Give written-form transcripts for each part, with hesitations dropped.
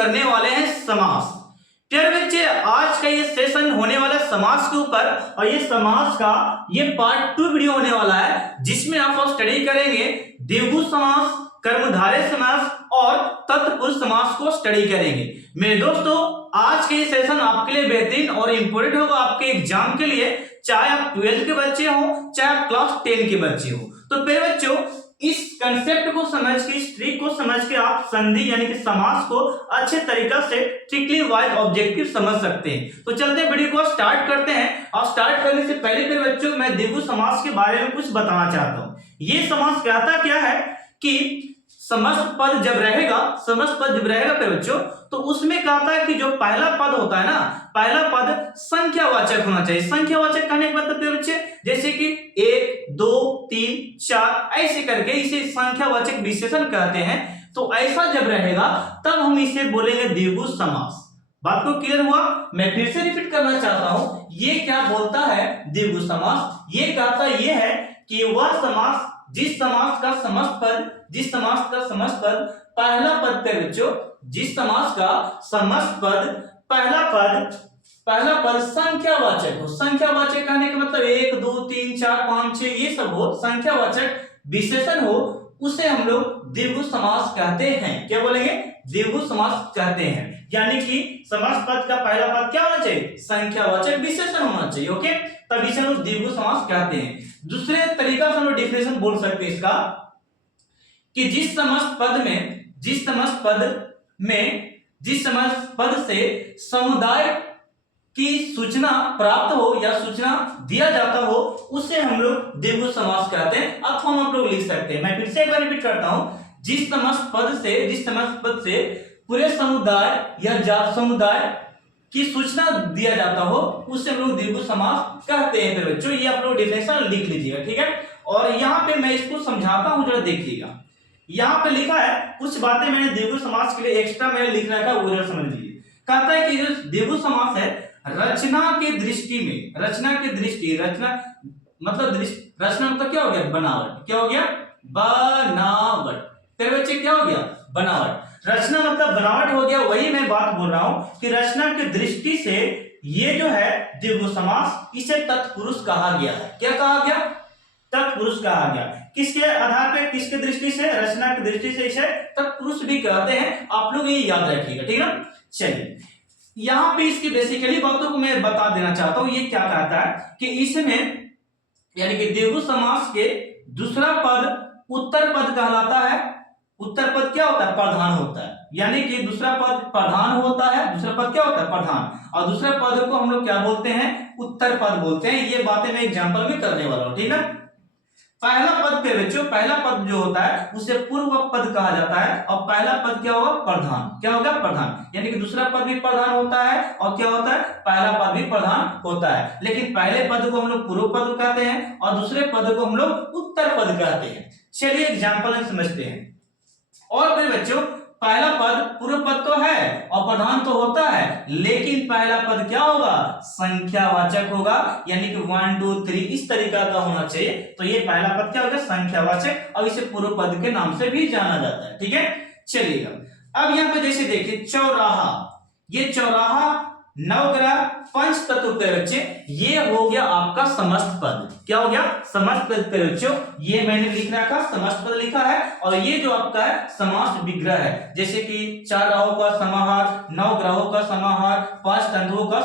करने वाले हैं समास। प्यारे बच्चे, आज का ये सेशन होने वाला है समास के ऊपर, और ये समास का ये पार्ट 2 वीडियो होने वाला है, जिसमें आप स्टडी करेंगे द्विगु समास, कर्मधारय समास और तत्पुरुष समास को स्टडी करेंगे। मेरे दोस्तों, आज के ये सेशन आपके लिए बेहतरीन और इंपॉर्टेंट होगा आपके एग्जाम के लिए, चाहे आप 12th के बच्चे हो, चाहे आप क्लास 10 के बच्चे हो। तो प्यारे बच्चों, इस कंसेप्ट को समझ के, इस ट्रिक को समझ के आप संधि यानी कि समास को अच्छे तरीका से स्ट्रिक्टली वाइज ऑब्जेक्टिव समझ सकते हैं। तो चलते वीडियो को स्टार्ट करते हैं। और स्टार्ट करने से पहले फिर बच्चों, मैं द्विगु समास के बारे में कुछ बताना चाहता हूं। ये समास कहता क्या है कि समस्त पद जब रहेगा, समस्त पद जब रहेगा फिर बच्चों, तो उसमें कहता है कि जो पहला पद होता है ना, पहला पद संख्यावाचक होना चाहिए। संख्यावाचक कहने का मतलब बच्चे, जैसे कि 1 2 3 4 ऐसे करके इसे संख्यावाचक विशेषण कहते हैं। तो ऐसा जब रहेगा तब हम इसे बोलेंगे द्विगु समास। बात को क्लियर हुआ? मैं फिर से रिपीट करना चाहता हूं, ये क्या बोलता है द्विगु समास? ये कहता ये है कि वह समास जिस समास का समस्त पद, जिस समास का समस्त पद पहला पद पे बच्चों, जिस समास का समस्त पद पहला पद संख्यावाचक हो। संख्यावाचक कहने का मतलब 1 2 3 4 5 6 ये सब हो, संख्यावाचक विशेषण हो, उसे हम लोग द्विगु समास कहते हैं। क्या बोलेंगे? द्विगु समास कहते हैं। यानी कि समस्त पद का पहला पद क्या होना चाहिए? संख्यावाचक विशेषण होना चाहिए। ओके, तब इसे हम द्विगु समास कहते हैं। दूसरे तरीका से हम लोग डिफिनेशन बोल सकते हैं इसका, कि जिस समस्त पद से समुदाय की सूचना प्राप्त हो या सूचना दिया जाता हो, उसे हम लोग द्विगु समास कहते हैं। अब हम लोग लिख सकते हैं, मैं फिर से एक बार रिपीट करता हूं, जिस समस्त पद से पूरे समुदाय या समुदाय की सूचना दिया जाता हो, उसे हम लोग द्विगु समास कहते हैं। फिर बच्चों, ये आप लोग डिफिनेशन लिख लीजिएगा, ठीक है। और यहाँ पे मैं इसको समझाता हूं, जरा देखिएगा। यहाँ पे लिखा है कुछ बातें मैंने द्विगु समास के लिए एक्स्ट्रा मैंने लिख रखा है, वो जरा समझ लीजिए। कहता है कि जो द्विगु समास है, रचना की दृष्टि में, रचना मतलब क्या हो गया? बनावट। क्या हो गया? बनावट। फिर बच्चे क्या हो गया? बनावट। रचना मतलब बनावट हो गया। वही मैं बात बोल रहा हूं कि रचना की दृष्टि से ये जो है द्विगु समास, इसे तत्पुरुष कहा गया है। क्या कहा गया? तत्पुरुष कहा गया। किसके आधार पे, किसके दृष्टि से? रचना की दृष्टि से इसे तत्पुरुष भी कहते हैं। आप लोग ये याद रखिएगा, ठीक है। चलिए, यहां पे इसकी बेसिकली बातों को मैं बता देना चाहता हूं। ये क्या कहता है कि इसमें यानी कि द्विगु समास के दूसरा पद उत्तर पद कहलाता है। उत्तर पद क्या होता है? प्रधान होता है। यानी कि दूसरा पद प्रधान होता है, दूसरा पद क्या होता है? प्रधान। और दूसरे पद को हम लोग क्या बोलते हैं? उत्तर पद बोलते हैं। ये बातें मैं एग्जांपल में करने वाला हूं, ठीक है। पहला पद पे बच्चों, पहला पद जो होता है उसे पूर्व पद कहा जाता है, और पहला पद क्या होगा? प्रधान। क्या होगा? प्रधान। यानी कि दूसरा पद भी प्रधान होता है, और क्या होता है? पहला पद भी प्रधान होता है। लेकिन पहले पद को हम लोग पूर्व पद कहते हैं, और दूसरे पद को हम लोग उत्तर पद कहते हैं। चलिए एग्जाम्पल में समझते हैं। और फिर बच्चों, पहला पद पूर्व पद तो है और प्रधान तो होता है, लेकिन पहला पद क्या होगा? संख्यावाचक होगा। यानी कि 1 2 3 इस तरीका का होना चाहिए। तो ये पहला पद क्या होगा? संख्यावाचक, और इसे पूर्व पद के नाम से भी जाना जाता है, ठीक है। चलिएगा, अब यहाँ पे जैसे देखिए चौराहा, ये चौराहा, नवग्रह, पंच तत्व पे बच्चे, ये हो गया आपका समस्त पद। क्या हो गया? समस्त पद पे बच्चों, ये मैंने लिख रखा, समस्त पद लिखा है। और ये जो आपका है समास विग्रह है, जैसे कि 4 राहों का समाहार, 9 ग्रहों का समाहार, 5 तत्वों का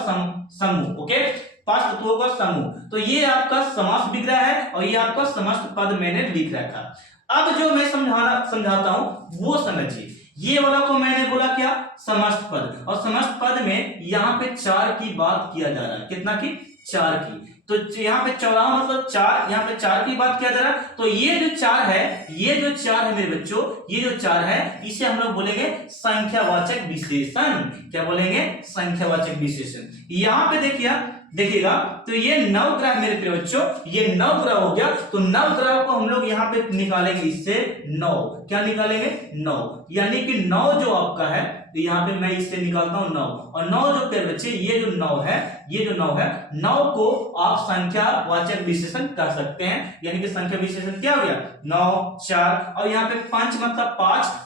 समूह। ओके, 5 तत्वों का समूह। तो ये आपका समास विग्रह है, और ये आपका समस्त पद मैंने लिख रखा। अब जो मैं समझाता हूं वो समझिए। ये वाला को मैंने बोला क्या? समस्त पद। और समस्त पद में यहाँ पे 4 की बात किया जा रहा है। कितना की? 4 की। तो यहाँ पे चौराहा मतलब 4, यहाँ पे 4 की बात किया जा रहा है। तो ये जो 4 है, ये जो 4 है मेरे बच्चों, ये जो 4 है, इसे हम लोग बोलेंगे संख्यावाचक विशेषण। क्या बोलेंगे? संख्यावाचक विशेषण। यहाँ पे देखिएगा, तो ये नवग्रह मेरे प्रिय बच्चों, ये नवग्रह हो गया। तो नवग्रह को हम लोग यहाँ पे निकालेंगे, इससे 9। क्या निकालेंगे? 9। यानी कि 9 जो आपका है, तो यहाँ पे मैं इससे निकालता हूं 9। और 9 जो प्यारे बच्चे, ये जो 9 है, 9 को आप आप संख्यावाचक विशेषण कह सकते हैं। यानी कि संख्या विशेषण क्या हो गया 9 4 और यहाँ पे 5 मतलब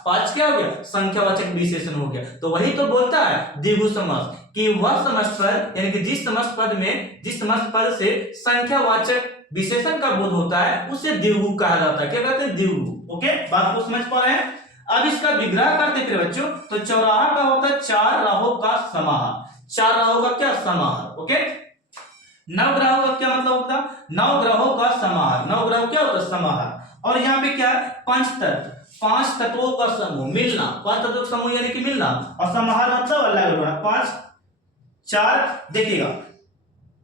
5 क्या हो गया संख्यावाचक विशेषण हो गया। तो वही तो बोलता है द्विगु समास कि वह समस्त पद यानी कि जिस समस्त पद से संख्यावाचक विशेषण का बोध होता है उसे द्विगु कहा जाता है। क्या कहते हैं द्विगु। ओके बात को समझ पा रहे हैं। अब इसका विग्रह करते फिर बच्चों तो चौराहा का होता है 4 राहों का समाहार। 4 राहों का क्या समाहार। ओके नवग्रहों का क्या मतलब होता है नवग्रहों का समाहार। नवग्रह क्या होता है समाहार। और यहाँ पे क्या है पांच तत्वों का समूह मिलना। 5 तत्वों का समूह यानी कि मिलना और समाहार मतलब अलग होना। 5 4 देखिएगा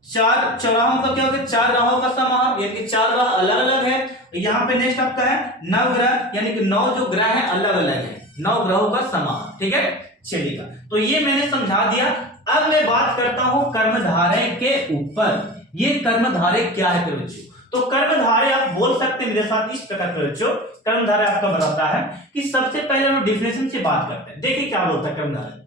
4 चौराहा मतलब क्या होता है 4 राहों का समाहार यानी कि 4 राह अलग अलग है। यहाँ पे नेक्स्ट आपका है नवग्रह यानी कि 9 जो ग्रह है अलग अलग है 9 ग्रहों का समाहार। ठीक है चलिएगा तो ये मैंने समझा दिया। अब मैं बात करता हूं कर्मधारय के ऊपर। ये कर्मधारय क्या है फिर बच्चों। तो कर्मधारय आप बोल सकते हैं मेरे साथ इस प्रकार फिर बच्चों। कर्मधारय आपका बताता है कि सबसे पहले हम डिफिनेशन से बात करते हैं। देखिए क्या बोलता है कर्मधारय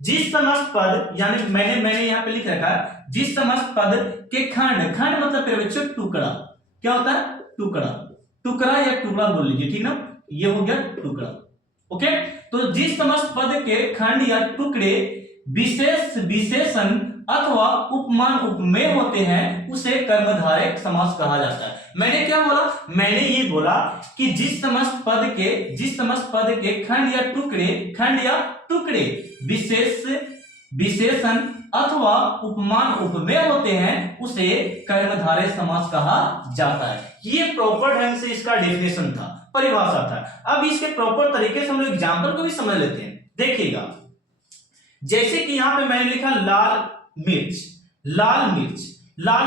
जिस समस्त पद यानी मैंने यहाँ पे लिख रखा है जिस समस्त पद के खंड मतलब फिर बच्चों टुकड़ा। क्या होता है टुकड़ा या टुकड़ा बोल लीजिए ठीक ना। ये हो गया टुकड़ा। ओके तो जिस समस्त पद के खंड या टुकड़े विशेष विशेषण अथवा उपमान उपमेय होते हैं उसे कर्मधारय समास कहा जाता है। मैंने क्या बोला मैंने ये बोला कि जिस समस्त पद के खंड या टुकड़े विशेष विशेषण अथवा उपमान उपमेय होते हैं उसे कर्मधारय समास कहा जाता है। ये प्रॉपर ढंग से इसका डेफिनेशन था परिभाषा था। अब इसके प्रॉपर तरीके से हम लोग एग्जांपल को भी समझ लेते हैं। देखिएगा जैसे कि यहां पे मैंने लिखा लाल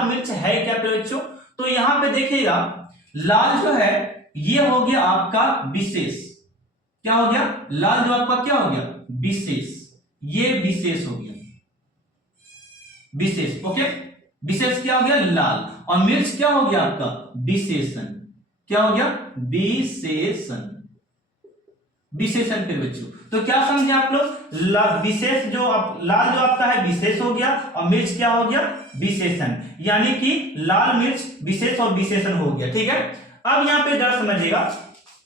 मिर्च है क्या बच्चों। तो यहां पे देखिएगा लाल जो है ये हो गया आपका विशेष। क्या हो गया लाल जो आपका क्या हो गया विशेष। ये विशेष हो गया विशेष। ओके विशेष क्या हो गया लाल और मिर्च क्या हो गया आपका विशेषण। क्या हो गया विशेषण के बच्चों। तो क्या समझे आप लोग विशेष जो लाल जो आपका है विशेष हो गया और मिर्च क्या हो गया विशेषण। यानी कि लाल मिर्च विशेष और विशेषण हो गया। ठीक है अब यहां पे जरा समझिएगा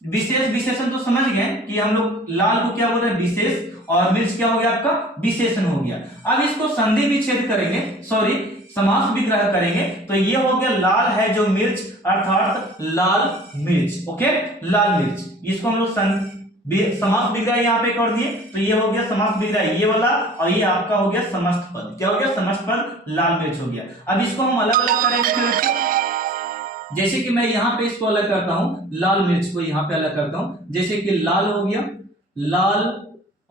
विशेष विशेषण तो समझ गए कि हम लोग लाल को क्या बोल रहे हैं विशेष और मिर्च क्या हो गया आपका विशेषण हो गया। अब इसको संधि विच्छेद करेंगे समास विग्रह करेंगे तो ये हो गया लाल है जो मिर्च अर्थात लाल मिर्च। ओके लाल मिर्च इसको हम लोग समास विग्रह यहाँ पे कर दिए तो ये हो गया समास विग्रह ये वाला और ये आपका हो गया समस्त पद। क्या हो गया समस्त पद लाल मिर्च हो गया। अब इसको हम अलग अलग करेंगे जैसे कि मैं यहाँ पे इसको अलग करता हूं लाल मिर्च को यहाँ पे अलग करता हूं। जैसे कि लाल हो गया लाल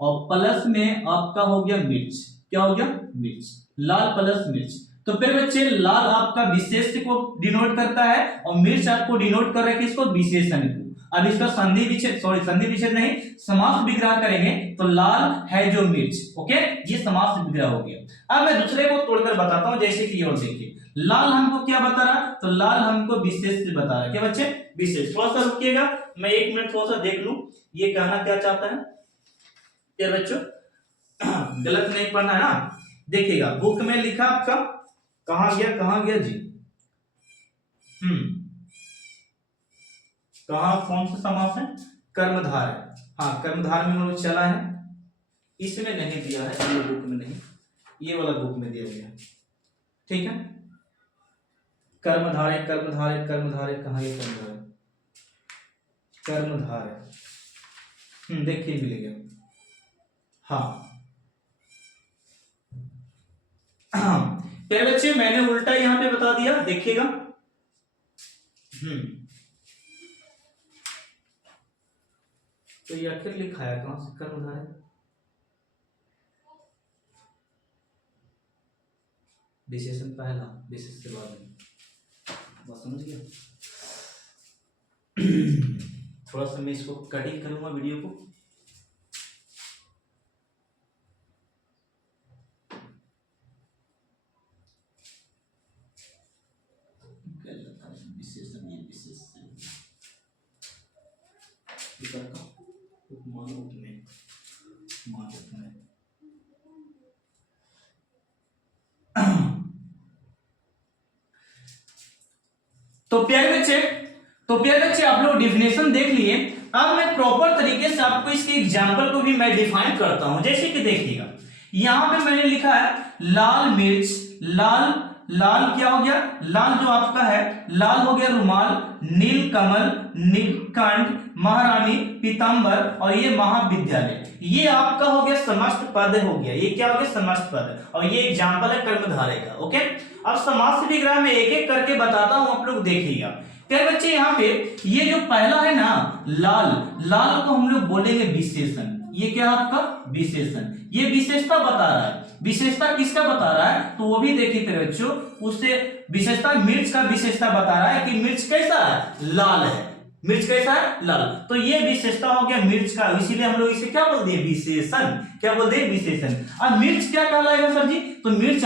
और प्लस में आपका हो गया मिर्च। क्या हो गया मिर्च लाल प्लस मिर्च। तो फिर बच्चे लाल आपका विशेष को डिनोट करता है और मिर्च आपको डिनोट कर रहा है किसको विशेषण को। अब इसका संधि विच्छेद नहीं समास विग्रह करेंगे तो लाल है जो मिर्च। ओके ये समास विग्रह हो गया। अब मैं दूसरे को तोड़कर बताता हूं जैसे कि और देखिए लाल हमको क्या बता रहा तो लाल हमको विशेष से बता रहा है। क्या बच्चे विशेष। थोड़ा सा रुकिएगा मैं 1 मिनट थोड़ा सा देख लूं ये कहना क्या चाहता है। क्या बच्चों गलत नहीं पढ़ना है ना। देखिएगा बुक में लिखा आपका कहां गया जी कौन सा समास है कर्मधारय। हाँ कर्मधारय में हम लोग चला है इसमें नहीं दिया है ये बुक में नहीं ये वाला बुक में दिया गया। ठीक है कर्मधारय कहां है कर्मधारय देखिए मिलेगा। हाँ पहले बच्चे मैंने उल्टा यहां पे बता दिया देखिएगा। तो ये आखिर लिखा है कहां से कर्मधारय विशेषण पहला विशेष के बाद में बस समझ गया। थोड़ा सा मैं इसको कटिंग करूंगा वीडियो को। तो प्यारे बच्चे आप लोग डिफिनेशन देख लिए। अब मैं प्रॉपर तरीके से आपको इसके एग्जाम्पल को भी मैं डिफाइन करता हूं। जैसे कि देखिएगा, यहां पे मैंने लिखा है लाल मिर्च, लाल लाल क्या हो गया, लाल जो आपका है लाल हो गया रुमाल, नील कमल, नीलकंठ, महारानी, पीतांबर और ये महाविद्यालय। ये आपका हो गया समस्त पद हो गया। ये क्या हो गया, समस्त पद, और ये एग्जाम्पल है कर्मधारय का। ओके, अब समास विग्रह में एक एक करके बताता हूं, आप लोग देखिएगा। क्या बच्चे यहाँ पे ये जो पहला है ना लाल, लाल को हम लोग बोलेंगे विशेषण। ये क्या आपका विशेषण, ये विशेषता बता रहा है। विशेषता किसका बता रहा है, तो वो भी देखिए प्यारे बच्चों, उससे विशेषता मिर्च का विशेषता बता रहा है कि मिर्च कैसा है, लाल है। मिर्च कैसा है, लाल। तो ये विशेषता हो गया मिर्च का, इसीलिए हम लोग इसे क्या बोलते हैं, विशेषण। क्या बोलते हैं, विशेषण। अब मिर्च क्या कहलाएगा सर जी, तो मिर्च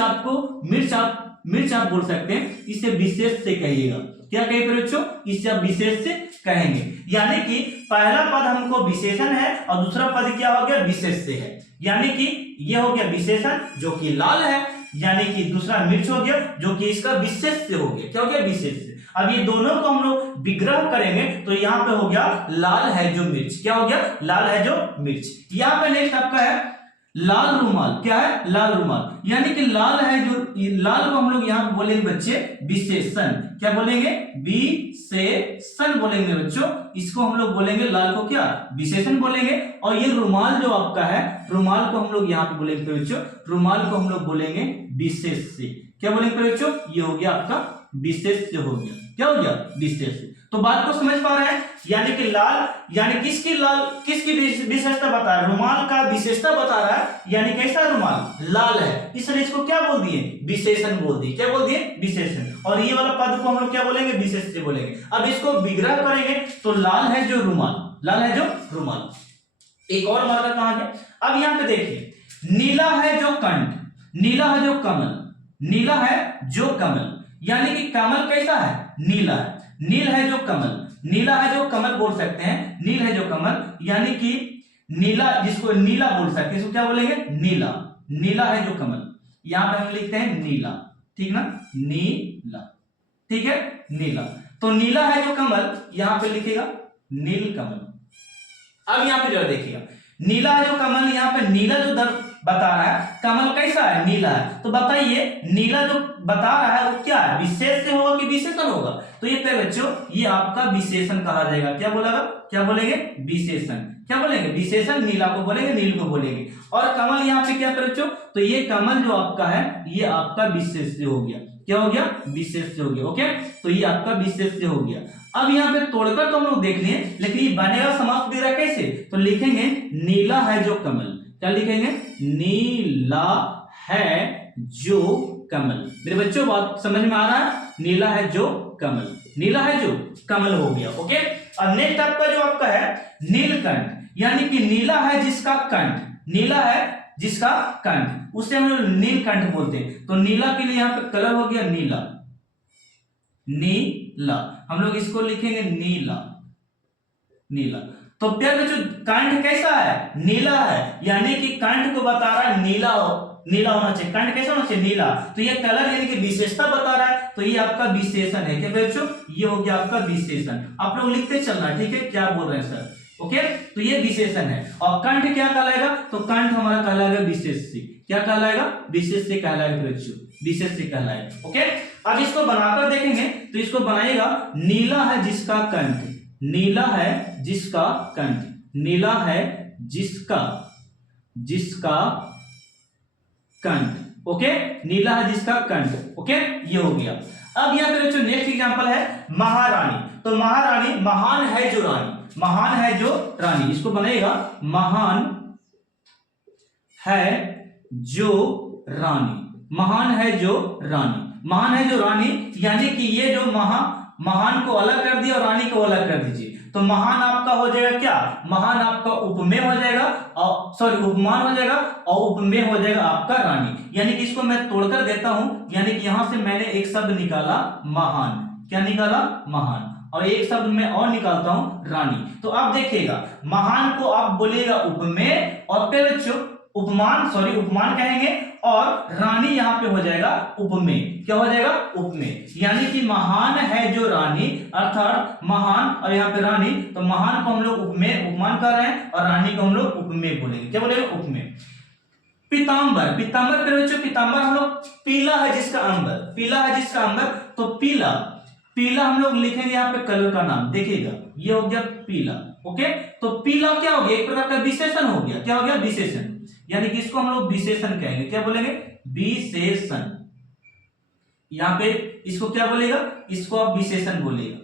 आप बोल सकते हैं, इसे विशेष से कहिएगा। क्या कहिए बच्चों, इसे आप विशेष से कहेंगे। यानी कि पहला पद हमको विशेषण है और दूसरा पद क्या हो गया, विशेष से है। यानी कि ये हो गया विशेषण जो कि लाल है, यानी कि दूसरा मिर्च हो गया जो कि इसका विशेष से हो गया। क्या हो गया, विशेष से। अब ये दोनों को हम लोग विग्रह करेंगे तो यहाँ पे हो गया लाल है जो मिर्च। क्या हो गया, लाल है जो मिर्च। यहाँ पे नेक्स्ट आपका है लाल रुमाल। क्या है, लाल रुमाल। यानी कि लाल है जो, लाल को हम लोग यहाँ पे बोलेंगे बच्चे विशेषण। क्या बोलेंगे, विशेषण बोलेंगे बच्चों। इसको हम लोग बोलेंगे लाल को क्या, विशेषण बोलेंगे। और ये रुमाल जो आपका है, रुमाल को हम लोग यहाँ पे बोलेंगे बच्चों, रुमाल को हम लोग बोलेंगे विशेष से। क्या बोलेंगे बच्चों, ये हो गया आपका विशेष से हो गया। क्या हो गया, विशेष से। तो बात को समझ पा रहे हैं। यानी कि लाल, यानी किसकी विशेषता बता रहा है, रुमाल का विशेषता बता रहा है। यानी कैसा रुमाल, लाल है, इसलिए इसको क्या बोल दिए, विशेषण बोल दिए। क्या बोल दिए, विशेषण। और ये वाला पद को हम लोग क्या बोलेंगे, विशेष से बोलेंगे। अब इसको विग्रह करेंगे तो लाल है जो रुमाल, लाल है जो रुमाल। एक और मार्कर कहां है, अब यहां पे देखिए, नीला है जो कंठ, नीला है जो कमल, नीला है जो कमल। यानी कि कमल कैसा है, नीला है। नील है जो कमल, नीला है जो कमल बोल सकते हैं, नील है जो कमल। यानी कि नीला, जिसको नीला बोल सकते हैं, इसको क्या बोलेंगे, नीला। नीला है जो कमल, यहां पे हम लिखते हैं नीला। ठीक ना, नीला। ठीक है, नीला। तो नीला है जो कमल, यहां पे लिखेगा नील कमल। अब यहां पे जरा देखिएगा, नीला है जो कमल, यहां पे नीला जो बता रहा है, कमल कैसा है, नीला है। तो बताइए नीला जो बता रहा है वो क्या है, विशेष से होगा कि विशेषण होगा। तो ये पे बच्चों, ये आपका विशेषण कहा जाएगा। क्या बोलेगा, क्या बोलेंगे, विशेषण। क्या बोलेंगे, विशेषण। नीला को बोलेंगे, नील को बोलेंगे। और कमल यहाँ पे क्या पे बच्चों, तो ये कमल जो आपका है ये आपका विशेष से हो गया। क्या हो गया, विशेष से हो गया। ओके, तो ये आपका विशेष से हो गया। अब यहाँ पे तोड़कर तो हम लोग देख लिए, लेकिन ये बनेगा समास विग्रह कैसे, तो लिखेंगे नीला है जो कमल। क्या लिखेंगे, नीला है जो कमल। मेरे बच्चों बात समझ में आ रहा है, नीला है जो कमल, नीला है जो कमल हो गया। ओके, अब नेक्स्ट आपका जो आपका है नीलकंठ, यानी कि नीला है जिसका कंठ, नीला है जिसका कंठ, उसे हम लोग नीलकंठ बोलते हैं। तो नीला के लिए यहाँ पे कलर हो गया नीला, नीला। हम लोग इसको लिखेंगे नीला, नीला। तो प्यार बच्चों, कंठ कैसा है, नीला है। यानी कि कंठ को बता रहा है नीला हो, नीला होना चाहिए। कंठ कैसा होना चाहिए, नीला। तो ये कलर यानी कि विशेषता बता रहा है, तो ये आपका विशेषण है। क्या बच्चों, ये हो गया आपका विशेषण। आप लोग लिखते चलना, ठीक है, क्या बोल रहे हैं सर। ओके, तो ये विशेषण है। और कंठ क्या कहलाएगा, तो कंठ हमारा कहलाएगा विशेष से। क्या कहलाएगा, विशेष से कहलाएगा बच्चों, विशेष से कहलाएगा। ओके, अब इसको बनाकर देखेंगे तो इसको बनाएगा, नीला है जिसका कंठ, नीला है जिसका कंठ, नीला है जिसका कंठ। ओके, नीला है जिसका कंठ। ओके, ये हो गया। अब यहाँ पे बच्चों नेक्स्ट एग्जांपल है महारानी। तो महारानी, महान है जो रानी, महान है जो रानी। इसको बनेगा महान है जो रानी, महान है जो रानी, महान है जो रानी। यानी कि ये जो महान को अलग कर दिया और रानी को अलग कर दीजिए, तो महान आपका हो जाएगा क्या, महान आपका उपमेय हो जाएगा, और सॉरी उपमान हो जाएगा, और उपमेय हो जाएगा आपका रानी। यानी कि इसको मैं तोड़कर देता हूं, यानी कि यहां से मैंने एक शब्द निकाला महान। क्या निकाला, महान। और एक शब्द मैं और निकालता हूं रानी। तो आप देखिएगा, महान को आप बोलिएगा उपमेय, और फिर बच्चों उपमान, सॉरी उपमान कहेंगे, और रानी यहाँ पे हो जाएगा उपमेय। क्या हो जाएगा? उपमेय। यानी कि महान है जो रानी, अर्थात महान और यहाँ पे रानी, तो महान को हम लोग उपमेय उपमान कर रहे हैं और रानी को हम लोग उपमेय बोलेंगे। क्या बोलेंगे? उपमेय। पीतांबर, पीतांबर के बच्चों पीतांबर हम लोग पीला है जिसका अंबर, पीला है जिसका अंबर, तो पीला, पीला हम लोग लिखेंगे यहाँ पे कलर का नाम, देखिएगा ये हो गया पीला। ओके, तो पीला क्या हो गया? एक प्रकार का विशेषण हो गया। क्या हो गया? विशेषण। यानी कि इसको हम लोग विशेषण कहेंगे। क्या बोलेंगे? विशेषण। यहाँ पे इसको क्या बोलेगा? इसको आप विशेषण बोलेगा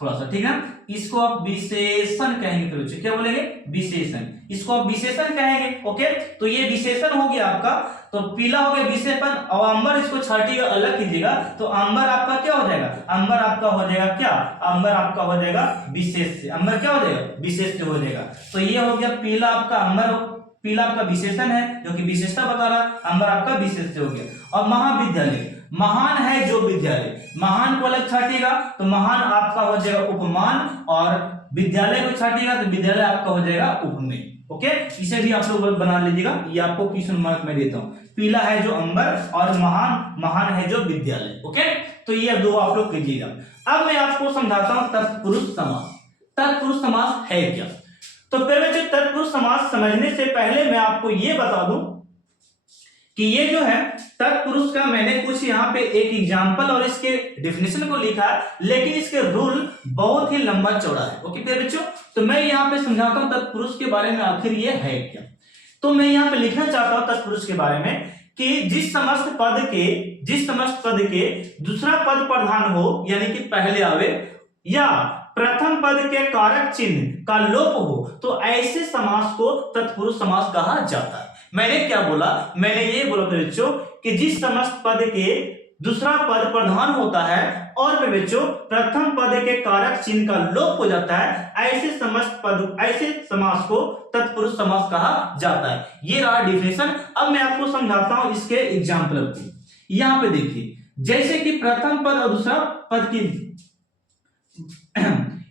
थोड़ा सा, ठीक है। इसको आप विशेषण कहेंगे तो बच्चों क्या बोलेंगे? विशेषण। इसको आप विशेषण कहेंगे। ओके, तो ये विशेषण हो गया आपका। तो पीला हो गया विशेषण, और अंबर इसको छाटिएगा, अलग कीजिएगा, तो अंबर आपका क्या हो जाएगा? अंबर आपका हो जाएगा क्या? अंबर आपका हो जाएगा विशेष से। अंबर क्या हो जाएगा? विशेष से हो जाएगा। तो ये हो गया पीला आपका अंबर, पीला आपका विशेषण है जो कि विशेषता बता रहा, अंबर आपका विशेष से हो गया। और महाविद्यालय, महान है जो विद्यालय, महान को अलग छाटिएगा तो महान आपका हो जाएगा उपमान, और विद्यालय को छाटिएगा तो विद्यालय आपका हो जाएगा उपमेय। ओके, इसे भी आप लोग बना लीजिएगा, ये आपको क्वेश्चन मार्क में देता हूं। पीला है जो अंबर और महान, महान है जो विद्यालय। ओके, तो ये दो आप लोग कीजिएगा। अब मैं आपको समझाता हूं तत्पुरुष समास। तत्पुरुष समास है क्या? तो पहले जो तत्पुरुष समास समझने से पहले मैं आपको ये बता दूं कि ये जो है तत्पुरुष का मैंने कुछ यहाँ पे एक एग्जांपल और इसके डेफिनेशन को लिखा है, लेकिन इसके रूल बहुत ही लंबा चौड़ा है। ओके प्यारे बच्चों, तो मैं यहाँ पे समझाता हूँ तत्पुरुष के बारे में आखिर ये है क्या। तो मैं यहाँ पे लिखना चाहता हूँ तत्पुरुष के बारे में कि जिस समस्त पद के दूसरा पद प्रधान हो, यानी कि पहले आवे, या प्रथम पद के कारक चिन्ह का लोप हो, तो ऐसे समास को तत्पुरुष समास कहा जाता है। मैंने क्या बोला? मैंने ये बोला बच्चों कि जिस समस्त पद के दूसरा पद प्रधान होता है और बच्चों प्रथम पद के कारक चिन्ह का लोप हो जाता है, ऐसे समस्त पद, ऐसे समास को तत्पुरुष समास कहा जाता है। ये रहा डिफिनेशन। अब मैं आपको समझाता हूं इसके एग्जाम्पल को। यहां पे देखिए, जैसे कि प्रथम पद और दूसरा पद की,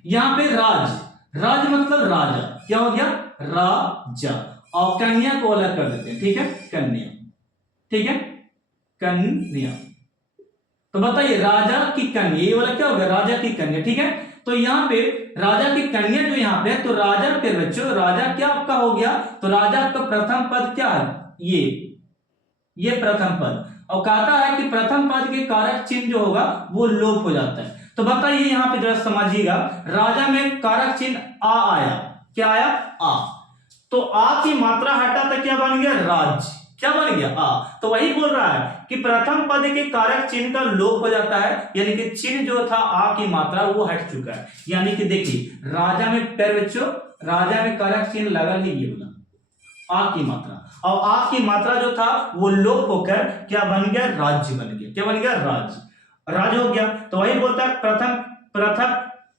यहां पे राज, राज मतलब राजा, क्या हो गया? राजा। और कन्या को अलग कर देते हैं, ठीक है, कन्या, ठीक है, कन्या। तो बताइए राजा की कन्या, ये वाला क्या हो गया? राजा की कन्या, ठीक है। तो यहाँ पे राजा की कन्या जो यहाँ पे, तो राजा के बच्चों राजा क्या आपका हो गया? तो राजा आपका प्रथम पद क्या है? ये प्रथम पद, और कहता है कि प्रथम पद के कारक चिन्ह जो होगा वो लोप हो जाता है। तो बताइए यहाँ पे जरा समझिएगा, राजा में कारक चिन्ह आ आया, क्या आया? आ। तो आ की मात्रा हटा तो क्या बन गया? राज। क्या बन गया? आ। तो वही बोल रहा है कि प्रथम पद के कारक चिन्ह का लोप हो जाता है, यानी कि चिन्ह जो था आ की मात्रा वो हट चुका है। यानी कि देखिए राजा में प्यारे बच्चों, राजा में कारक चिन्ह लगा ही ये वाला आ की मात्रा, और आ की मात्रा जो था वो लोप होकर क्या बन गया? राज्य बन गया। क्या बन गया? राज। राज हो गया। तो वही बोलता है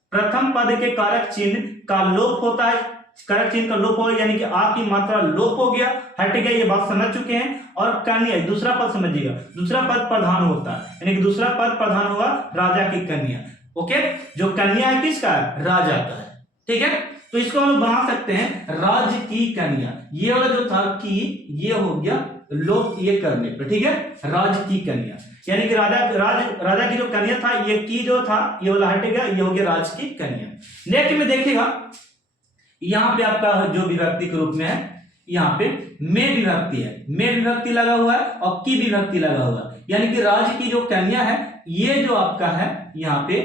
प्रथम पद के कारक चिन्ह का लोप होता है, कारक चिन्ह का लोप हो, यानी कि आ की मात्रा लोप हो गया, हट गया, ये बात समझ चुके हैं। और कन्या, दूसरा पद समझिएगा, दूसरा पद प्रधान होता है, यानी कि दूसरा पद प्रधान होगा राजा की कन्या। ओके, जो कन्या है किसका है? राजा का है, ठीक है। तो इसको हम बना सकते हैं राज की कन्या। ये वाला जो था कि ये हो गया लोप, ये करने पे, ठीक है, राज की कन्या, यानी कि राजा की जो कन्या था, ये की जो था ये वाला हट गया, ये हो गया राज की कन्या। नेक्स्ट में देखिएगा, यहां पे आपका जो विभक्ति के रूप में है, यहाँ पे में विभक्ति है, में विभक्ति लगा हुआ है और की विभक्ति लगा हुआ है, यानी कि राज की जो कन्या है, ये जो आपका है यहाँ पे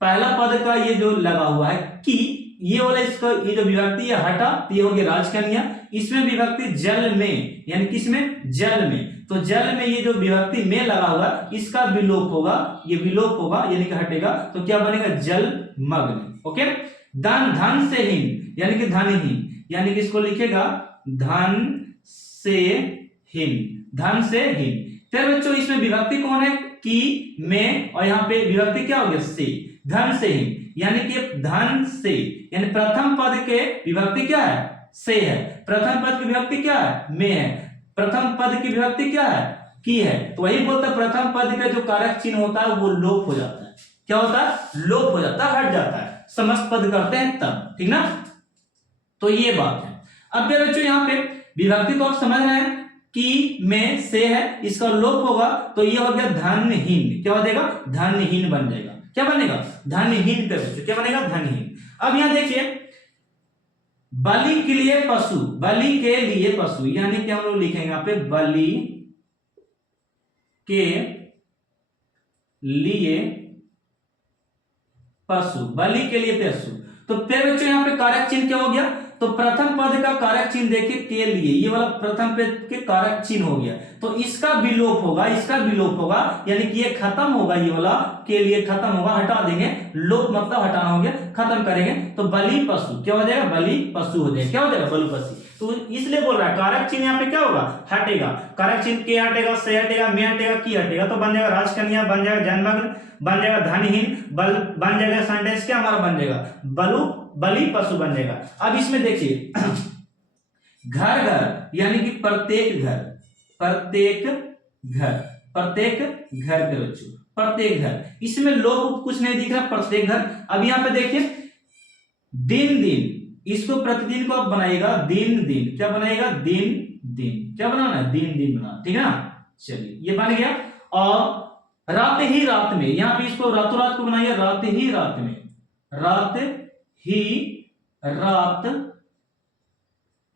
पहला पद का ये जो लगा हुआ है की, ये वाला इसका ये जो विभक्ति है हटा, तो ये हो गया राजकन्या। इसमें विभक्ति जल में, यानी किसमें? जल में। तो जल में ये जो विभक्ति में लगा हुआ इसका विलोप होगा, ये विलोप होगा यानी कि हटेगा, तो क्या बनेगा? जल मग्न। ओके, धन से हीन, यानी कि धनहीन, यानी कि इसको लिखेगा धन से हीन, धन से हीन। फिर बच्चों इसमें विभक्ति कौन है? की, में, और यहाँ पे विभक्ति क्या हो गया? से। धन से हीन, यानी कि धन से, यानी प्रथम पद के विभक्ति क्या है? से है। प्रथम पद की विभक्ति क्या है? में है। प्रथम पद की विभक्ति क्या है? की है। तो वही बोलता है प्रथम पद का जो कारक चिन्ह होता है वो लोप हो जाता है। क्या होता है? लोप हो जाता है, हट जाता है, समस्त पद करते हैं तब, ठीक ना। तो ये बात है। अब बच्चों यहाँ पे विभक्ति तो आप समझ रहे हैं कि में से है, इसका लोप होगा तो ये हो गया धनहीन। क्या हो जाएगा? धनहीन बन जाएगा। क्या बनेगा? धनहीन पे बच्चों क्या बनेगा? धनहीन। अब यहां देखिए बलि के लिए पशु, बलि के लिए पशु यानी कि हम लोग लिखेंगे यहां पे बलि के लिए पशु, बलि के लिए पशु। तो फिर बच्चों यहां पे कारक चिन्ह क्या हो गया? तो प्रथम पद का कारक चिन्ह देखिए के लिए, ये वाला प्रथम पद के कारक चिन्ह हो गया, तो इसका विलोप होगा, इसका विलोप होगा यानी कि ये खत्म होगा, ये वाला के लिए खत्म होगा, हटा देंगे, लोप मतलब हटाना हो गया, खत्म करेंगे तो बलि पशु क्या हो जाएगा? बलि पशु हो जाएगा। क्या हो जाएगा? बलि पशु। तो इसलिए बोल रहा है कारक चिन्ह यहाँ पे क्या होगा? हटेगा। कारक चिन्ह के हटेगा, से हटेगा, में हटेगा, की हटेगा, तो बन जाएगा राजकन्या, बन जाएगा जन्मग्न, बन जाएगा धनहीन, बन जाएगा सेंटेंस क्या हमारा बन जाएगा? बलि पशु बन जाएगा। अब इसमें देखिए घर घर यानी कि प्रत्येक घर, प्रत्येक घर, प्रत्येक घर के बच्चों, प्रत्येक घर, इसमें लोग कुछ नहीं दिख रहा, प्रत्येक घर। अब यहां पे देखिए दिन दिन, इसको प्रतिदिन को आप बनाइएगा दिन दिन, क्या बनाइएगा? दिन दिन, क्या बनाना है? दिन दिन बनाना, ठीक है ना? चलिए ये बन गया। और रात ही रात में, यहां पे इसको रातों रात को बनाइए, रात ही रात में, रात ही रात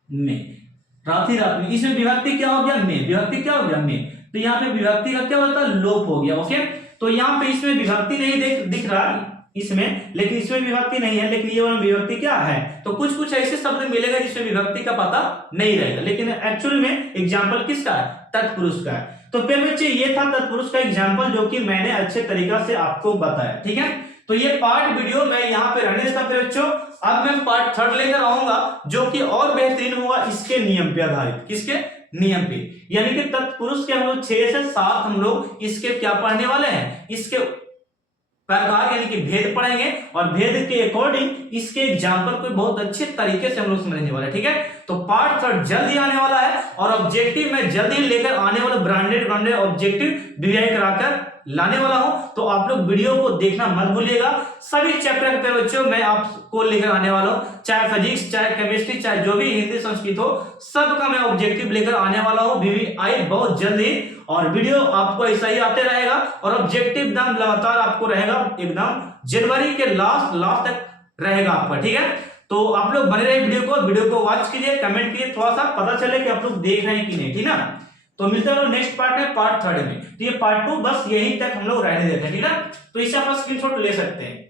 में, रात ही रात में, इसमें विभक्ति क्या हो गया? में। विभक्ति क्या हो गया? में। तो यहाँ पे विभक्ति का क्या होता है? लोप हो गया। ओके, तो यहाँ पे इसमें विभक्ति नहीं दिख रहा इसमें, लेकिन इसमें विभक्ति नहीं है, लेकिन ये वाला विभक्ति क्या है? तो कुछ कुछ ऐसे शब्द मिलेगा जिसमें विभक्ति का पता नहीं रहेगा, लेकिन एक्चुअली में एग्जाम्पल किसका है? तत्पुरुष का है। तो फिर बच्चे ये था तत्पुरुष का एग्जाम्पल जो कि मैंने अच्छे तरीका से आपको बताया, ठीक है? तो ये पार्ट वीडियो मैं यहाँ पे रहने देता फिर बच्चों। अब मैं पार्ट 3 लेकर आऊंगा जो कि और बेहतरीन होगा इसके नियम पे आधारित। किसके नियम पे? यानी कि तत्पुरुष के हम लोग 6 से 7 हम लोग इसके क्या पढ़ने वाले हैं? इसके प्रकार यानी कि भेद पढ़ेंगे, और भेद के अकॉर्डिंग इसके एग्जाम्पल को बहुत अच्छे तरीके से हम लोग समझने वाले हैं, ठीक है? तो पार्ट 3 जल्दी आने वाला है, और ऑब्जेक्टिव मैं जल्दी लेकर आने वाला ब्रांडेड ऑब्जेक्टिव वीआई कराकर लाने वाला हूं। तो आप लोग वीडियो को देखना मत भूलिएगा। सभी चैप्टर पे बच्चों मैं आपको लेकर आने वाला हूं, चाहे फिजिक्स, चाहे केमिस्ट्री, चाहे जो भी हिंदी संस्कृत हो, सबका मैं ऑब्जेक्टिव लेकर आने वाला हूं वीवीआई बहुत जल्दी। और वीडियो आपको ऐसा ही आते रहेगा, और ऑब्जेक्टिव एकदम लगातार आपको रहेगा, एकदम जनवरी के लास्ट तक रहेगा आपका, ठीक है? तो आप लोग बने रहे वीडियो को वॉच कीजिए, कमेंट कीजिए, थोड़ा सा पता चले कि आप लोग देख रहे हैं कि नहीं, ठीक ना? तो मिलते हैं नेक्स्ट पार्ट में, पार्ट 3 में। तो ये पार्ट 2 बस यहीं तक हम लोग रहने देते हैं, ठीक है? तो इसे आप स्क्रीनशॉट ले सकते हैं।